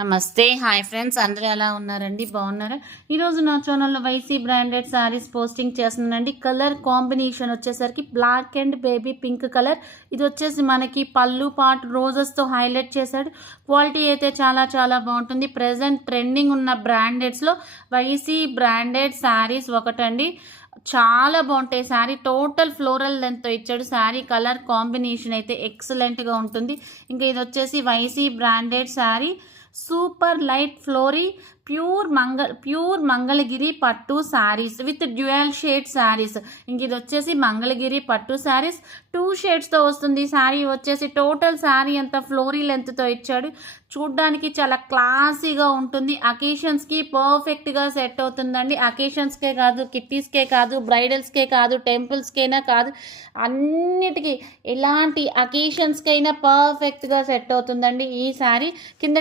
నమస్తే hi friends, అందరూ ఎలా ఉన్నారండి? బాగున్నారా? ఈరోజు నా ఛానల్లో వైసీ బ్రాండెడ్ శారీస్ పోస్టింగ్ చేస్తున్నానండి. కలర్ కాంబినేషన్ వచ్చేసరికి black and baby pink colour. ఇది వచ్చేసి మనకి పళ్ళు పార్ట్ రోజెస్తో హైలైట్ చేశాడు. క్వాలిటీ అయితే చాలా చాలా బాగుంటుంది. ప్రజెంట్ ట్రెండింగ్ ఉన్న బ్రాండెడ్స్లో వైసీ బ్రాండెడ్ శారీస్ ఒకటండి. చాలా బాగుంటాయి. శారీ టోటల్ ఫ్లోరల్ లెంత్తో ఇచ్చాడు. శారీ కలర్ కాంబినేషన్ అయితే ఎక్సలెంట్గా ఉంటుంది. ఇంకా ఇది వచ్చేసి వైసీ branded sari, super light flowery pure Mangalagiri పట్టు saris with dual shade saris. ఇంక ఇది వచ్చేసి మంగళగిరి పట్టు శారీస్ 2 షేడ్స్తో వస్తుంది. శారీ వచ్చేసి టోటల్ శారీ అంతా ఫ్లోరీ లెంత్తో ఇచ్చాడు. చూడ్డానికి చాలా క్లాసీగా ఉంటుంది. అకేషన్స్కి పర్ఫెక్ట్గా సెట్ అవుతుందండి. అకేషన్స్కే కాదు, కిట్టీస్కే కాదు, బ్రైడల్స్కే కాదు, టెంపుల్స్కైనా కాదు, అన్నిటికీ ఎలాంటి అకేషన్స్కైనా పర్ఫెక్ట్గా సెట్ అవుతుందండి ఈ శారీ. కింద